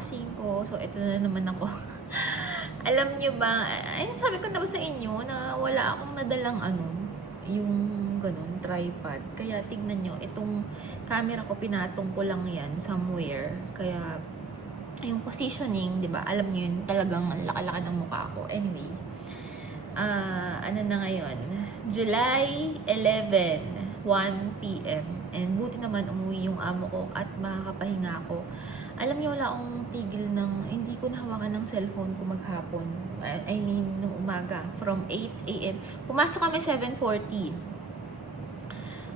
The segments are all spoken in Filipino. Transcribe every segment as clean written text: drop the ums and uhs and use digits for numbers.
alas 5. So, ito na naman ako. Alam nyo ba, ay, sabi ko na ba sa inyo na wala akong nadalang yung ganun, tripod. Kaya tignan nyo, itong camera ko, pinatong ko lang yan somewhere. Kaya, yung positioning, di ba? Alam nyo yun, talagang laka-laka ng mukha ko. Anyway, ano na ngayon? July 11, 1 p.m. And buti naman umuwi yung amo ko at makakapahinga ako. Alam niyo, wala akong tigil hindi ko nahawakan ng cellphone ko maghapon. I mean, nung umaga, from 8 a.m. Pumasok kami 7:40.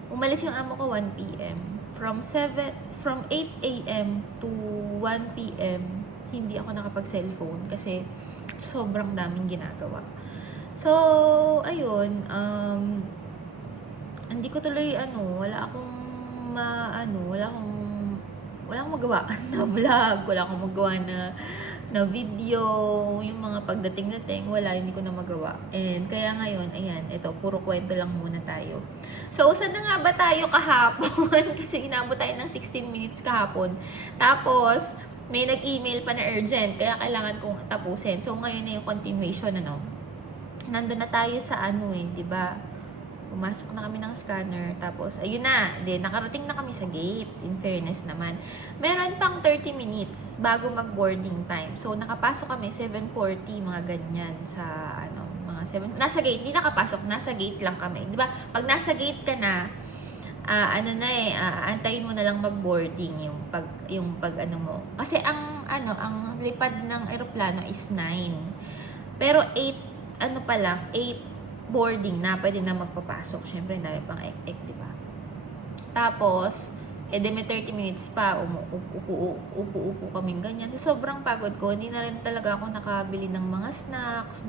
Umalis yung amo ko 1 p.m. From 8 a.m. to 1 p.m. hindi ako nakapag-cellphone kasi sobrang daming ginagawa. So, ayun, hindi ko tuloy wala akong wala akong magawa na vlog, wala akong magawa na video, yung mga pagdating-dating, hindi ko na magawa. And kaya ngayon, ayan, ito, puro kwento lang muna tayo. So, saan na nga ba tayo kahapon? Kasi inabot tayo ng 16 minutes kahapon. Tapos, may nag-email pa na urgent, kaya kailangan kong tapusin. So, ngayon na yung continuation, nandun na tayo sa di ba? Pumasok na kami ng scanner, tapos ayun na, nakarating na kami sa gate, in fairness naman. Meron pang 30 minutes bago mag-boarding time. So, nakapasok kami 7:40, mga ganyan, sa mga 7, nasa gate, hindi nakapasok, nasa gate lang kami. Di ba? Pag nasa gate ka na, antayin mo na lang mag-boarding yung pag mo. Kasi ang lipad ng eroplano is 9. Pero 8, pa lang, 8 boarding na, pwede na magpapasok. Siyempre, dami pang ek, di ba? Tapos, may 30 minutes pa, upo kaming ganyan. So, sobrang pagod ko. Hindi na rin talaga ako nakabili ng mga snacks,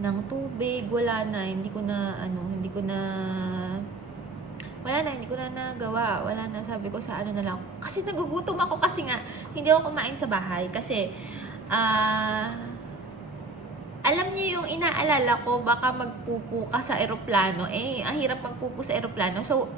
ng tubig, wala na. Hindi ko na nagawa. Wala na, sabi ko sa na lang. Kasi nagugutom ako kasi nga, hindi ako kumain sa bahay. Kasi, alam niyo yung inaalala ko, baka magpupo ka sa eroplano. Ang hirap magpupo sa eroplano. So,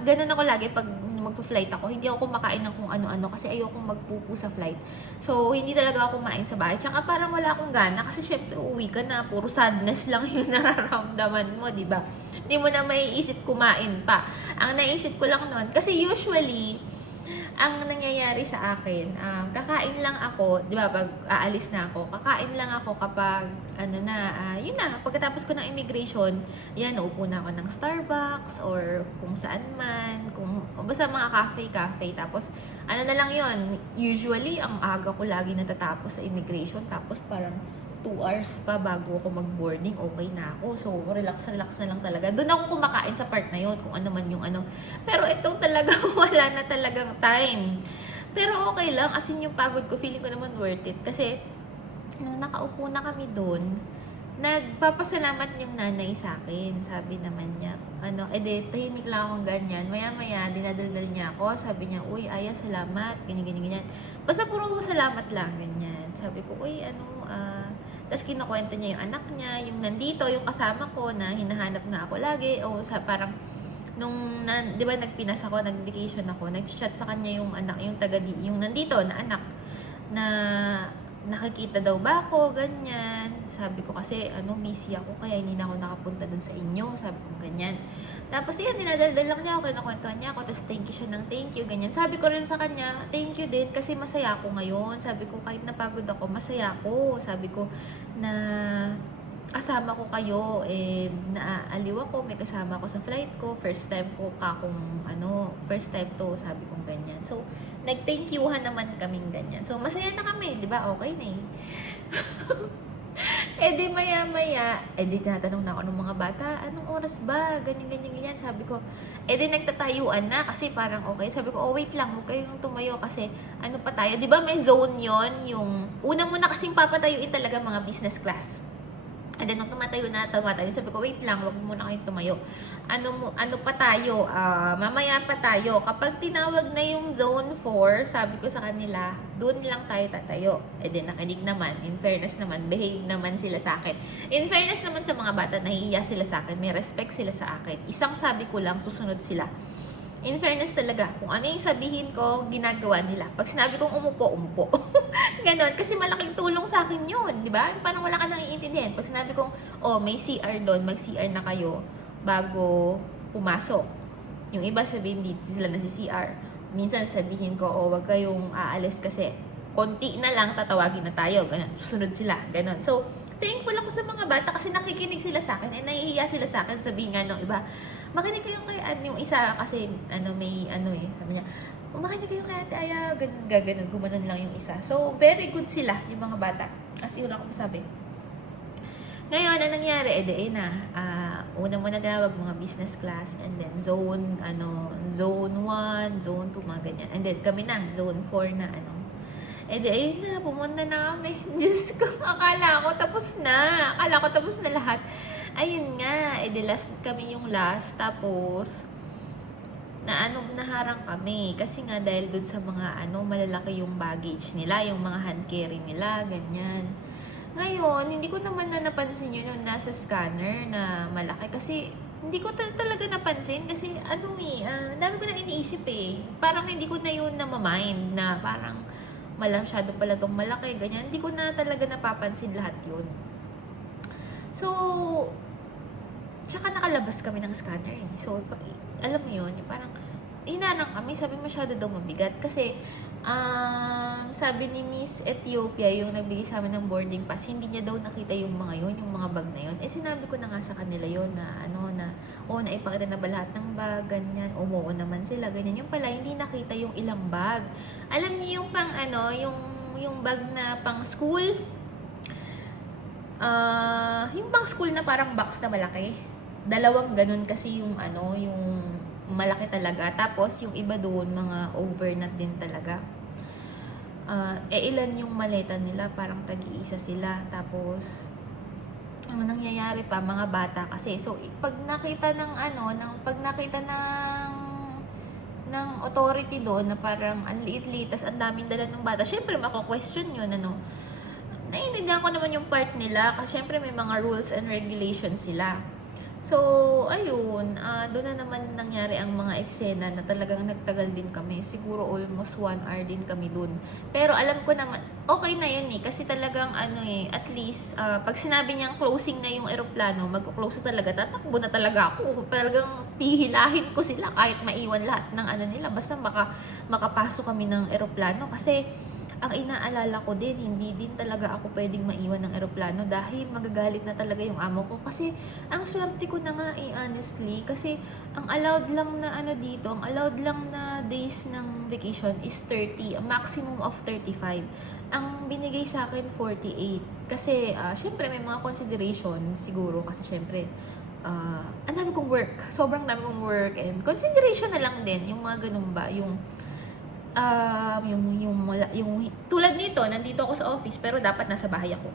ganun ako lagi, pag magpo-flight ako, hindi ako kumakain ng kung ano-ano kasi ayokong magpupo sa flight. So, hindi talaga ako kumain sa bahay. Tsaka parang wala akong gana kasi syempre uuwi ka na, puro sadness lang yung nararamdaman mo, di ba? Hindi mo na maiisip kumain pa. Ang naisip ko lang noon, kasi usually, ang nangyayari sa akin, kakain lang ako, di ba, pag aalis na ako, kakain lang ako kapag, yun na, pagkatapos ko ng immigration, uupo na ako ng Starbucks, or kung saan man, basta mga cafe, tapos, na lang yun, usually, ang aga ko lagi natatapos sa immigration, tapos parang, 2 hours pa bago ako mag-boarding, okay na ako. So, relax na lang talaga. Doon ako kumakain sa part na yun, kung ano man yung Pero ito talaga, wala na talagang time. Pero okay lang, as in yung pagod ko, feeling ko naman worth it. Kasi, nung nakaupo na kami doon, nagpapasalamat yung nanay sa akin. Sabi naman niya, tahimik lang akong ganyan. Maya-maya, dinadaldal niya ako. Sabi niya, uy, Aya, salamat. Ganyan. Basta puro salamat lang, ganyan. Sabi ko, uy, tapos kinukwento niya yung anak niya, yung nandito, yung kasama ko na hinahanap nga ako lagi. O parang, di ba nagpinas ako, nag-vacation ako, nag-chat sa kanya yung anak, yung nandito na anak, na nakikita daw ba ako, ganyan. Sabi ko kasi, busy ako, kaya hindi na ako nakapunta dun sa inyo. Sabi ko, ganyan. Tapos yan, dinadaldal lang niya ako, kinukwentuhan niya ako, tapos thank you siya ng thank you, ganyan. Sabi ko rin sa kanya, thank you din, kasi masaya ako ngayon. Sabi ko, kahit napagod ako, masaya ako. Sabi ko, na kasama ko kayo, naaaliw ako, may kasama ako sa flight ko, first time to, sabi kong ganyan. So, nag-thank youhan naman kaming ganyan. So, masaya na kami, di ba? Okay na eh. Di maya-maya, di tinatanong na ako ng mga bata, anong oras ba? Ganyan. Sabi ko, di nagtatayuan na kasi parang okay. Sabi ko, wait lang, huwag kayong tumayo kasi pa tayo? Di ba may zone yon, yung una muna kasing papatayuin talaga mga business class. And then, nung tumatayo, sabi ko, wait lang, wag muna kayong tumayo. Ano pa tayo? Mamaya pa tayo. Kapag tinawag na yung zone 4, sabi ko sa kanila, doon lang tayo tatayo. Then, nakinig naman. In fairness naman, behave naman sila sa akin. In fairness naman sa mga bata, nahihiya sila sa akin. May respect sila sa akin. Isang sabi ko lang, susunod sila. In fairness talaga, kung ano yung sabihin ko, ginagawa nila. Pag sinabi kong umupo, umupo. Ganon. Kasi malaking tulong sa akin yun, di ba? Parang wala ka nang iintindihan. Pag sinabi kong, oh, may CR doon, mag-CR na kayo bago pumasok. Yung iba sabihin, dito sila na si CR. Minsan sabihin ko, oh, wag kayong aalis kasi konti na lang, tatawagin na tayo. Ganon. Susunod sila. Ganon. So, thankful ako sa mga bata kasi nakikinig sila sa akin. Nahihiya sila sa akin. Sabihin nga nung iba, makinig kayo kay yung isa kasi may sabi niya, makinig kayo kay Ate Aya, ganun, gumanon lang yung isa. So, very good sila, yung mga bata. As yun ako masabi. Ngayon, anong nangyari? Una muna tinawag mga business class and then zone 1, zone 2, mga ganyan. And then kami na, zone 4 na ayun na, pumunta na kami. Diyos ko, akala ko tapos na lahat. Ayun nga, last kami yung last, tapos naharang kami. Kasi nga dahil dun sa mga malalaki yung baggage nila, yung mga hand carry nila, ganyan. Ngayon, hindi ko naman napansin yun yung nasa scanner na malaki. Kasi, hindi ko talaga napansin. Kasi, dami ko na iniisip eh. Parang hindi ko na yun na-mind na parang masyado pala tong malaki, ganyan. Hindi ko na talaga napapansin lahat yun. So, tsaka nakalabas kami ng scanner eh. So, alam mo yun, parang hinarang kami, sabi masyado daw mabigat. Kasi, sabi ni Miss Ethiopia, yung nagbigay sa amin ng boarding pass, hindi niya daw nakita yung mga yun, yung mga bag na yun. Sinabi ko na nga sa kanila yun na, naipakita na ba lahat ng bag, ganyan, umuo naman sila, ganyan. Yung pala, hindi nakita yung ilang bag. Alam niyo yung pang, yung bag na pang school, yung pang school na parang box na malaki. Dalawang ganun kasi yung yung malaki talaga. Tapos yung iba doon mga overnut din talaga. Ilan yung maleta nila, parang tag-iisa sila. Tapos ang nangyayari pa mga bata kasi. So pag nakita ng ng authority doon na parang ang liit-liit, tas ang daming dala ng bata, syempre mako-question yun naiintindihan ko naman yung part nila kasi syempre may mga rules and regulations sila. So, ayun, doon na naman nangyari ang mga eksena na talagang nagtagal din kami. Siguro almost 1 hour din kami doon. Pero alam ko naman, okay na yun eh. Kasi talagang at least, pag sinabi niyang closing na yung eroplano, mag-close na talaga, tatakbo na talaga ako. Talagang pihilahin ko sila kahit maiwan lahat ng nila. Basta makapasok kami ng eroplano. Kasi, ang inaalala ko din, hindi din talaga ako pwedeng maiwan ng eroplano dahil magagalit na talaga yung amo ko. Kasi ang swerte ko na nga honestly, kasi ang allowed lang na dito, ang allowed lang na days ng vacation is 30, a maximum of 35. Ang binigay sa akin 48. Kasi syempre may mga considerations siguro kasi syempre ang dami kong work, sobrang dami kong work and consideration na lang din yung mga ganun ba, yung tulad nito, nandito ako sa office pero dapat nasa bahay ako.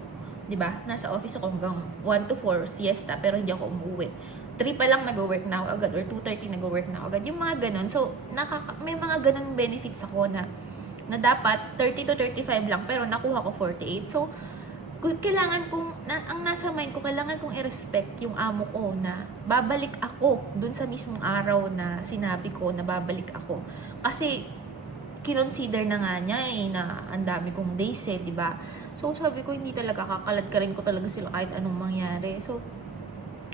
'Di ba? Nasa office ako hanggang 1 to 4 siesta pero hindi ako umuwi. 3 pa lang nag-work na ako agad or 2:30 nag-work na ako agad. Yung mga ganun. So, may mga ganun benefits ako na dapat 30 to 35 lang pero nakuha ko 48. So, kailangan kong, ang nasa mind ko, kailangan kong i-respect yung amo ko na babalik ako dun sa mismong araw na sinabi ko na babalik ako. Kasi, kinonsider na nga niya na ang dami kong days di ba? So, sabi ko, hindi talaga kakalad ka rin ko talaga sila kahit anong mangyari. So,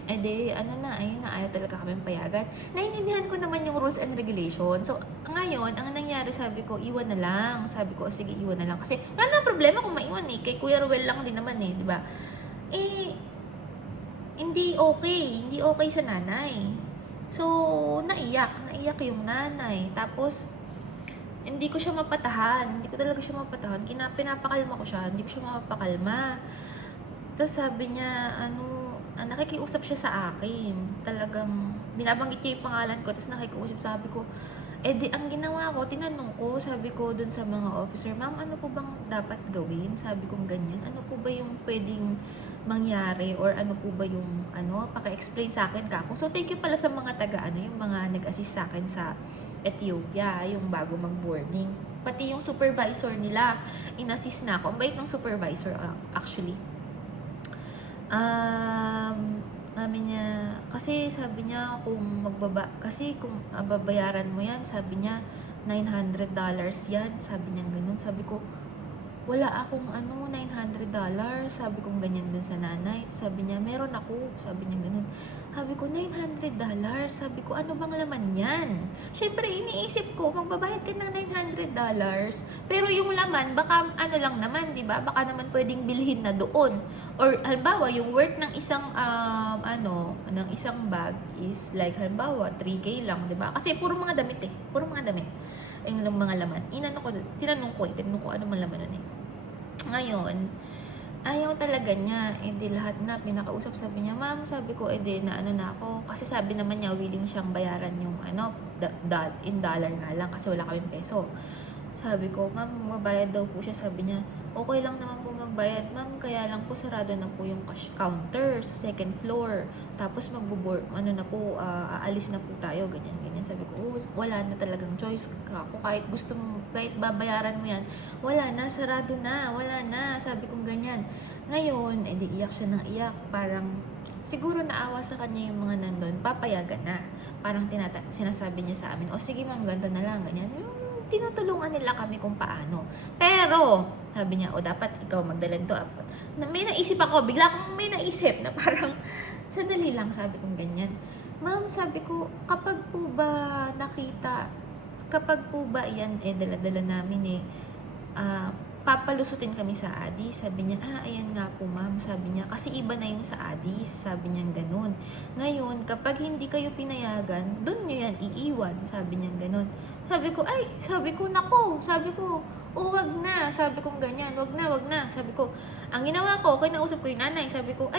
ayun na, ayaw talaga kami payagan. Naiintindihan ko naman yung rules and regulations. So, ngayon, ang nangyari, sabi ko, iwan na lang. Sabi ko, sige, iwan na lang. Kasi, wala na problema kung maiwan Kay Kuya Ruel lang din naman di ba? Hindi okay sa nanay. So, naiyak yung nanay. Tapos, hindi ko siya mapatahan. Hindi ko talaga siya mapatahan. Pinapakalma ko siya. Hindi ko siya mapakalma. Tapos sabi niya, nakikiusap siya sa akin. Talagang, binabanggit niya yung pangalan ko. Tapos nakikiusap, sabi ko, ang ginawa ko, tinanong ko, sabi ko dun sa mga officer, ma'am, ano po bang dapat gawin? Sabi kong ganyan. Ano po ba yung pwedeng mangyari? Or ano po ba yung, paka-explain sa akin kako. So, thank you pala sa mga yung mga nag-assist sa akin sa Ethiopia, yung bago mag-boarding. Pati yung supervisor nila, in-assist na ako. Ang bait ng supervisor, actually. sabi niya kung babayaran mo yan, sabi niya, $900 yan. Sabi niya ganun. Sabi ko, wala akong $900. Sabi ko ganyan din sa nanay. Sabi niya, meron ako. Sabi niya ganun. Sabi ko, $900. Sabi ko, ano bang laman yan? Siyempre, iniisip ko, magbabayad ka ng $900. Pero yung laman, baka lang naman, di ba? Baka naman pwedeng bilhin na doon. Or, halimbawa, yung worth ng isang, ng isang bag is like, halimbawa, 3K lang, di ba? Kasi puro mga damit eh. Puro mga damit. Yung mga laman. Tinanong ko ano man laman nun eh. Ngayon, ayaw talaga niya. Lahat na pinakausap, sabi niya, ma'am, sabi ko, na ako. Kasi sabi naman niya, willing siyang bayaran yung in dollar nga lang kasi wala kaming peso. Sabi ko, ma'am, mabayad daw po siya. Sabi niya, okay lang naman po magbayad, ma'am. Kaya lang po, sarado na po yung cash counter sa second floor. Tapos aalis na po tayo, ganyan. Sabi ko, wala na talagang choice. Ako kahit babayaran mo yan, wala na, sarado na, wala na. Sabi kong ganyan. Ngayon, iyak siya ng iyak. Parang, siguro naawa sa kanya yung mga nandun, papayagan na. Parang sinasabi niya sa amin, sige ma'am, ganito na lang, ganyan. Tinutulungan nila kami kung paano. Pero, sabi niya, dapat ikaw magdalan to. May naisip ako, bigla akong may naisip na parang, sandali lang, sabi kong ganyan. Ma'am, sabi ko, kapag po ba yan, dala-dala namin papalusutin kami sa Addis. Sabi niya, ayan nga po ma'am, sabi niya, kasi iba na yung sa Addis, sabi niya ganun. Ngayon, kapag hindi kayo pinayagan, dun nyo yan iiwan, sabi niya ganun. Sabi ko, nako, wag na, sabi kong ganyan, wag na, sabi ko, ang ginawa ko, kinausap ko yung nanay, sabi ko,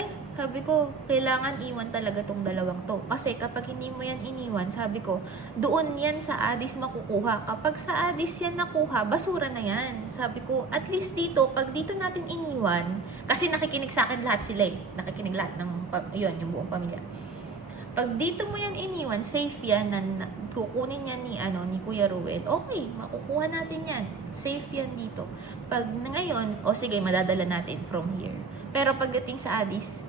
kailangan iwan talaga tong dalawang to. Kasi kapag hindi mo yan iniwan, sabi ko, doon yan sa Addis makukuha. Kapag sa Addis yan nakuha, basura na yan. Sabi ko, at least dito, pag dito natin iniwan, kasi nakikinig sa akin lahat sila nakikinig lahat yung buong pamilya. Pag dito mo yan iniwan, safe yan, kukunin yan ni Kuya Ruel, okay, makukuha natin yan. Safe yan dito. Pag ngayon, sige, madadala natin from here. Pero pagdating sa Addis,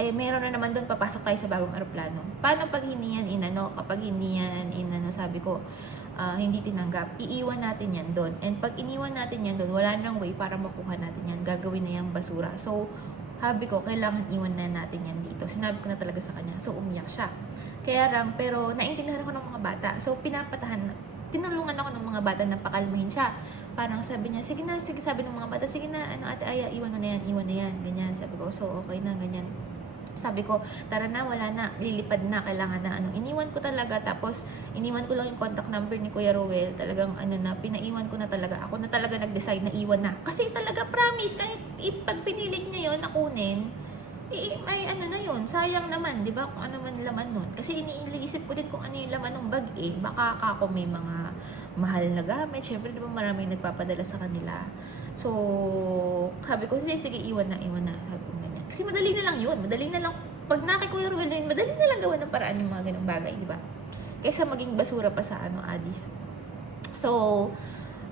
meron na naman doon, papasok tayo sa bagong aeroplano. Paano pag hindi yan kapag hindi yan sabi ko, hindi tinanggap, iiwan natin yan doon. And pag iniwan natin yan doon, wala nang way para makuha natin yan. Gagawin na yung basura. So, sabi ko, kailangan iwan na natin yan dito. Sinabi ko na talaga sa kanya. So, umiyak siya. Pero naintindihan ako ng mga bata. So, tinulungan ako ng mga bata na pakalmahin siya. Parang sabi niya, sige, sabi ng mga bata, sige na, Ate Aya, iwan na yan, ganyan. Sabi ko, so, okay na, ganyan. Sabi ko, tara na, wala na, lilipad na, kailangan na, iniwan ko talaga, tapos, iniwan ko lang yung contact number ni Kuya Ruel, talagang, pinaiwan ko na talaga, ako na talaga nag-decide na iwan na, kasi talaga, promise, kahit pag pinilit niya yun, nakunin, may na yun, sayang naman, di ba, kung ano man laman nun, kasi iniisip ko din kung ano yung laman ng bag, baka ako may mga mahal na gamit, syempre, di ba, maraming nagpapadala sa kanila, so, sabi ko, sige, iwan na, sabi ko, kasi madali na lang yun. Madali na lang. Pag Kuya Ruel yun, madali na lang gawa ng paraan yung mga ganung bagay, di ba? Kaysa maging basura pa sa Addis. So,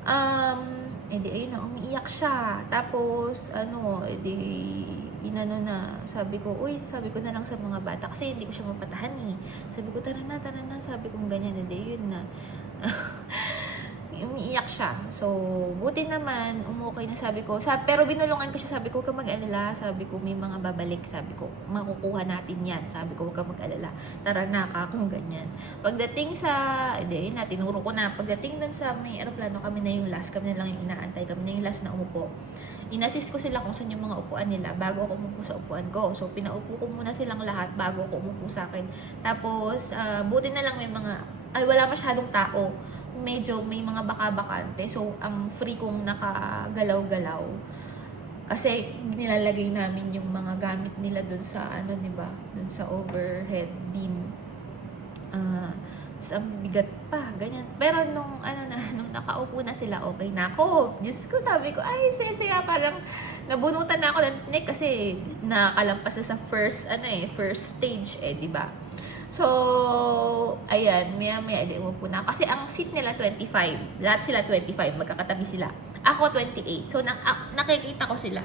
ayun na, umiiyak siya. Tapos, sabi ko na lang sa mga bata, kasi hindi ko siya mapatahan Sabi ko, tara na, sabi ko ganyan, yun na. Umiiyak siya. So, buti naman, umukay na, sabi ko. Pero binulungan ko siya, sabi ko, huwag kang mag-alala. Sabi ko, may mga babalik. Sabi ko, makukuha natin yan. Sabi ko, huwag kang mag-alala. Tara na, kakang ganyan. Pagdating tinuro ko na. Pagdating dun sa may aeroplano, kami na yung last. Kami na lang yung inaantay. Kami na yung last na umupo. Inassist ko sila kung saan yung mga upuan nila bago ako umupo sa upuan ko. So, pinaupo ko muna silang lahat bago ako umupo sa akin. Tapos, buti na lang wala masyadong tao. Medyo may mga baka-bakante. So, ang free kong nakagalaw-galaw. Kasi, nilalagay namin yung mga gamit nila dun sa, di ba? Dun sa overhead bin. Tapos, ang bigat pa, ganyan. Pero, nung nakaupo na sila, okay na ako. Diyos ko, sabi ko, saya-saya, parang nabunutan na ako ng neck kasi nakalampas na sa first stage, di ba? So, ayan, maya-maya, umupo na. Kasi ang seat nila 25. Lahat sila 25. Magkakatabi sila. Ako 28. So, nakikita ko sila.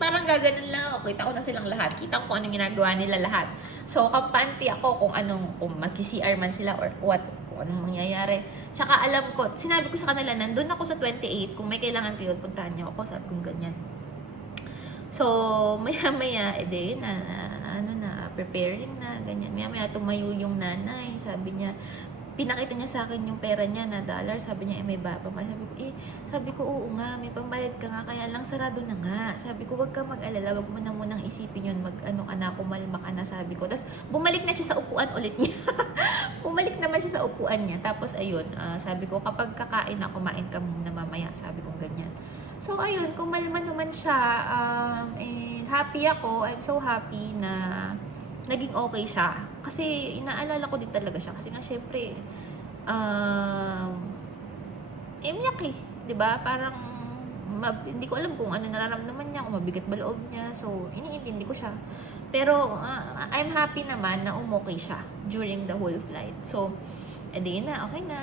Parang gaganon lang ako. Kita ko na silang lahat. Kita ko kung anong ginagawa nila lahat. So, kampante ako kung mag-CR man sila or what, kung anong mangyayari. Tsaka alam ko, sinabi ko sa kanila, nandun ako sa 28, kung may kailangan kayo, puntahan niyo ako, sabi kong ganyan. So, maya-maya, yun na, preparing na, ganyan. Maya-maya, tumayo yung nanay, sabi niya, pinakita niya sa akin yung pera niya na dollar, sabi niya, may ba pa? Sabi ko, oo nga, may pambayad ka nga, kaya lang sarado na nga. Sabi ko, wag ka mag-alala, wag mo na munang isipin yun, ka na, kumalma ka na, sabi ko. Tapos, bumalik na siya sa upuan ulit niya. Bumalik naman siya sa upuan niya. Tapos, ayun, sabi ko, kapag kakain na, kumain ka muna mamaya, sabi ko ganyan. So, ayun, kumalma naman siya, and happy ako, I'm so happy na naging okay siya. Kasi inaalala ko din talaga siya. Kasi nga syempre, umiyak eh. 'Di ba? Parang, hindi ko alam kung ano nararamdaman niya, kung mabigat ba loob niya. So, iniintindi ko siya. Pero, I'm happy naman na umokay siya during the whole flight. So, edi na, okay na.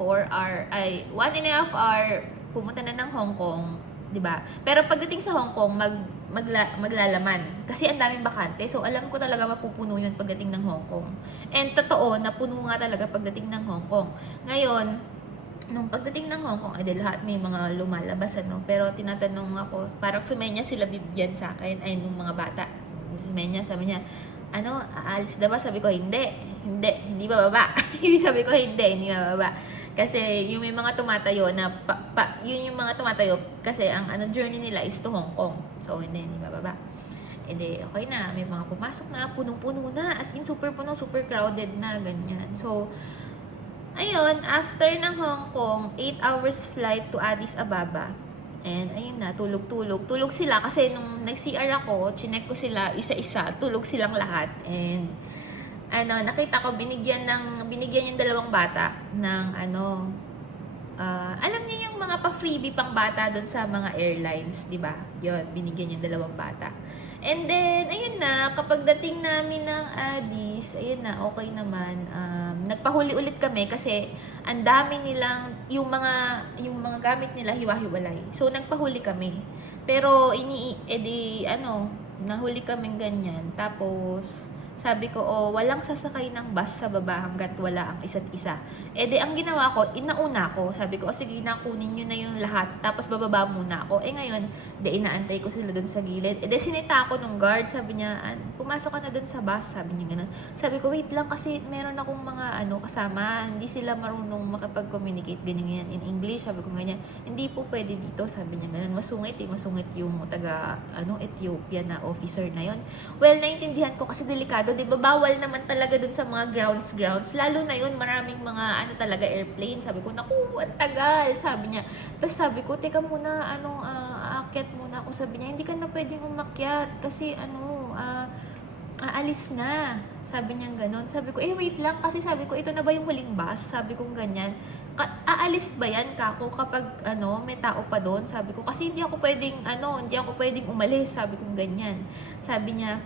1.5 hour, pumunta na ng Hong Kong. 'Di ba? Pero pagdating sa Hong Kong, maglalaman. Kasi ang daming bakante. So, alam ko talaga mapupuno yun pagdating ng Hong Kong. And totoo, napuno nga talaga pagdating ng Hong Kong. Ngayon, nung pagdating ng Hong Kong, lahat may mga lumalabas, Pero tinatanong ako, parang sumenya sila bibigyan sa akin, nung mga bata. Sumenya, sabi niya, aalis na ba? Sabi ko, hindi bababa. Sabi ko, hindi bababa. Kasi yung may mga tumatayo na yun yung mga tumatayo kasi ang journey nila is to Hong Kong. So hindi bababa. Okay na, may mga pumasok na, punong-puno na, as in super puno, super crowded na, ganyan. So ayun, after ng Hong Kong, 8 hours flight to Addis Ababa. And ayun na, tulog sila kasi nung nag-CR ako, chinek ko sila isa-isa, tulog silang lahat. And nakita ko binigyan yung dalawang bata ng alam niyo yung mga pa-freebie pang bata doon sa mga airlines, 'di ba? 'Yon, binigyan yung dalawang bata. And then ayun na, kapag dating namin ng Addis, ayun na, okay naman. Nagpahuli ulit kami kasi ang dami nilang yung mga gamit nila hiwa-hiwalay. So nagpahuli kami. Pero nahuli kaming ganyan. Tapos sabi ko, walang sasakay ng bus sa baba hanggat wala ang isa't isa. Ang ginawa ko, inauna ko. Sabi ko, sige, nakunin nyo na yung lahat. Tapos bababa muna ako. Ngayon, inaantay ko sila dun sa gilid. Sinita ako nung guard. Sabi niya, pumasok ka na dun sa bus. Sabi niya ganun. Sabi ko, wait lang kasi meron akong mga kasama. Hindi sila marunong makipag-communicate. Ganyan in English. Sabi ko ganyan, hindi po pwede dito. Sabi niya ganun. Masungit yung taga Ethiopia na officer na yon. Well, naintindihan ko kasi delikado. Diba, bawal naman talaga dun sa mga grounds. Lalo na yun, maraming mga talaga airplane. Sabi ko, naku, ang tagal. Sabi niya. Tapos sabi ko, teka muna, aakyat muna ako. Sabi niya, hindi ka na pwedeng umakyat. Kasi aalis na. Sabi niya gano'n. Sabi ko, wait lang. Kasi sabi ko, ito na ba yung huling bus? Sabi ko ganyan. Aalis ba yan, kako, kapag may tao pa doon? Sabi ko, kasi hindi ako pwedeng umalis. Sabi ko ganyan. Sabi niya,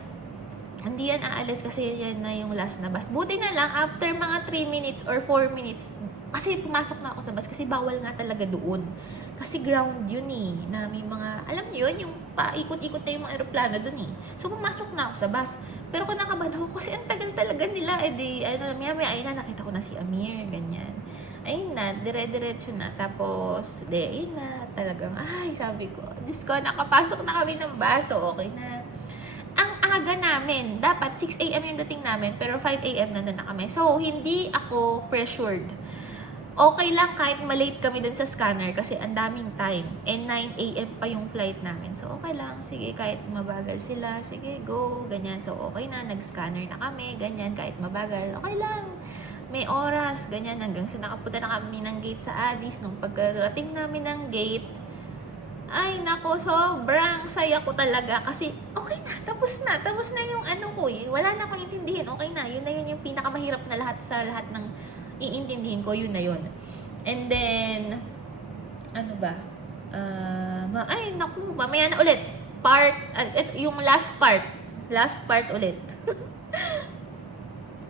hindi yan aalis kasi yan na yung last na bus. Buti na lang, after mga 3 minutes or 4 minutes, kasi pumasok na ako sa bus kasi bawal nga talaga doon. Kasi ground yun na may mga, alam niyo yun, yung paikot-ikot na yung mga aeroplano doon So pumasok na ako sa bus. Pero kinakabahan ako kasi ang tagal talaga nila. Ayun na, nakita ko na si Amir, ganyan. Ayun na, dire-diretso na. Tapos, ayun na, talagang, sabi ko, Diyos ko, nakapasok na kami ng bus, so okay na. Ang aga namin, dapat 6 a.m. yung dating namin, pero 5 a.m. na kami. So, hindi ako pressured. Okay lang kahit malate kami dun sa scanner kasi ang daming time. And 9 a.m. pa yung flight namin. So, okay lang. Sige, kahit mabagal sila, sige, go, ganyan. So, okay na, nag-scanner na kami, ganyan, kahit mabagal, okay lang. May oras, ganyan, hanggang sa nakapunta na kami ng gate sa Addis. Nung pagdating namin ng gate, ay nako, sobrang saya ko talaga kasi okay na, tapos na yung ko wala na akong intindihin, okay na, yun yung pinakamahirap na lahat sa lahat ng iintindihin ko, yun na yun. And then ay naku, mamaya na ulit yung last part ulit.